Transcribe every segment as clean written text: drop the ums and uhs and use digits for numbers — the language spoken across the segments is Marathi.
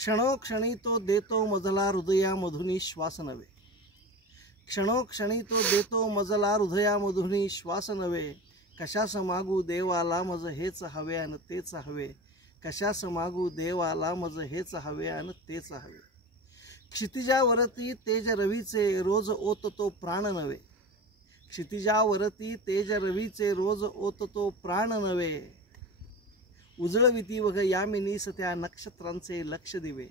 क्षणोक्षणी तो देतो मजला हृदयामधुनी श्वास नवे. क्षणोक्षणी तो देतो मजला हृदयामधुनी श्वास नवे. कशास मागू देवाला मज हेच हवे अन तेच हवे. कशास मागू देवाला मज हेच हवे अन तेच हवे. क्षितिजावरती तेज रवीचे रोज ओततो प्राण नवे. क्षितिजावरती तेज रवीचे रोज ओततो प्राण नवे. उजळविती बघ यामिनीस त्या नक्षत्रांचे लक्ष दिवे.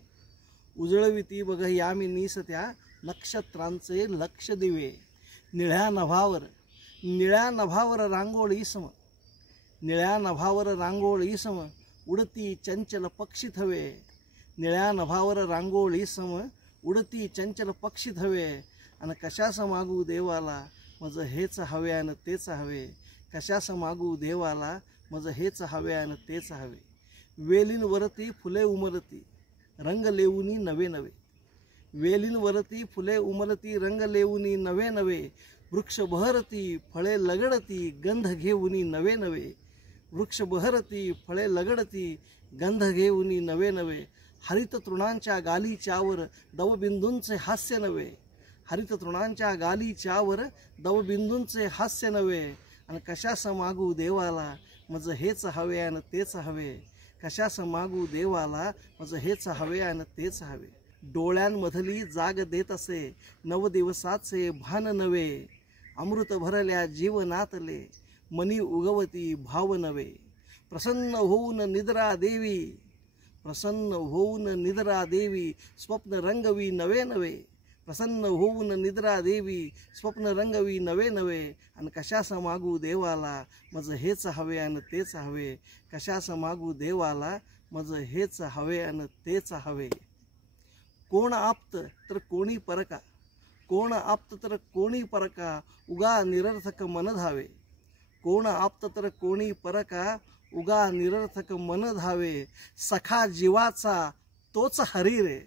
उजळविती बघ यामिनीस त्या नक्षत्रांचे लक्ष दिवे. निळ्या नभावर रांगोळी सम. निळ्या नभावर रांगोळी सम उडती चंचल पक्षी थवे. निळ्या नभावर रांगोळी सम उडती चंचल पक्षी थवे. अन कशास मागू देवाला मज हेच हवे अन तेच हवे. कशास मागू देवाला मज हेच हवे अन तेच हवे. वेलींवरती फुले उमलती रंग लेऊनी नवे नवे. वेलींवरती फुले उमलती रंग लेऊनी नवे नवे. वृक्ष बहरती फळे लगडती गंध घेऊनी नवे नवे. वृक्ष बहरती फळे लगडती गंध घेऊनी नवे नवे. हरित तृणांच्या गालीच्यावर दवबिंदूंचे हास्य नवे. हरित तृणांच्या गालीच्यावर दवबिंदूंचे हास्य नवे. आणि कशास मागू देवाला मज हेच हवे अन तेच हवे. कशास मागू देवाला मज हेच हवे अन तेच हवे. डोळ्यांमधली जाग देत असे नवदिवसाचे भान नवे. अमृत भरल्या जीवनातले मनी उगवती भाव नवे. प्रसन्न होऊन निद्रा देवी. प्रसन्न होऊन निद्रा देवी स्वप्न रंगवी नवे नवे. प्रसन्न होऊन निद्रा देवी स्वप्न रंगवी नवे नवे. आणि कशास मागू देवाला मज हेच हवे अन तेच हवे. कशास मागू देवाला मज हेच हवे अन तेच हवे. कोण आप्त तर कोणी परका. कोण आप्त तर कोणी परका उगा निरर्थक मन धावे. कोण आप्त तर कोणी परका उगा निरर्थक मन धावे. सखा जीवाचा तोच हरी रे.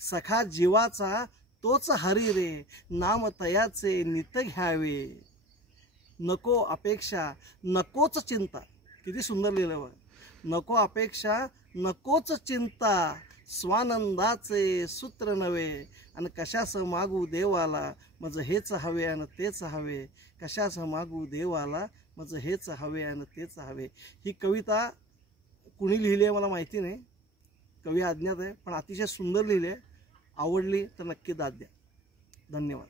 सखा जीवाचा तोच हरी रे. नाम तयाचे नित घ्यावे. नको अपेक्षा नकोच चिंता. किती सुंदर लिहिलं बघ. नको अपेक्षा नकोच चिंता स्वानंदाचे सूत्र नवे. आणि कशास मागू देवाला मज हेच हवे अन तेच हवे. कशास मागू देवाला मज हेच हवे अन तेच हवे. ही कविता कुणी लिहिली आहे मला माहिती नाही. कवी अज्ञात आहे पण अतिशय सुंदर लिहिली आहे. आवडली तर नक्की दाद द्या. धन्यवाद.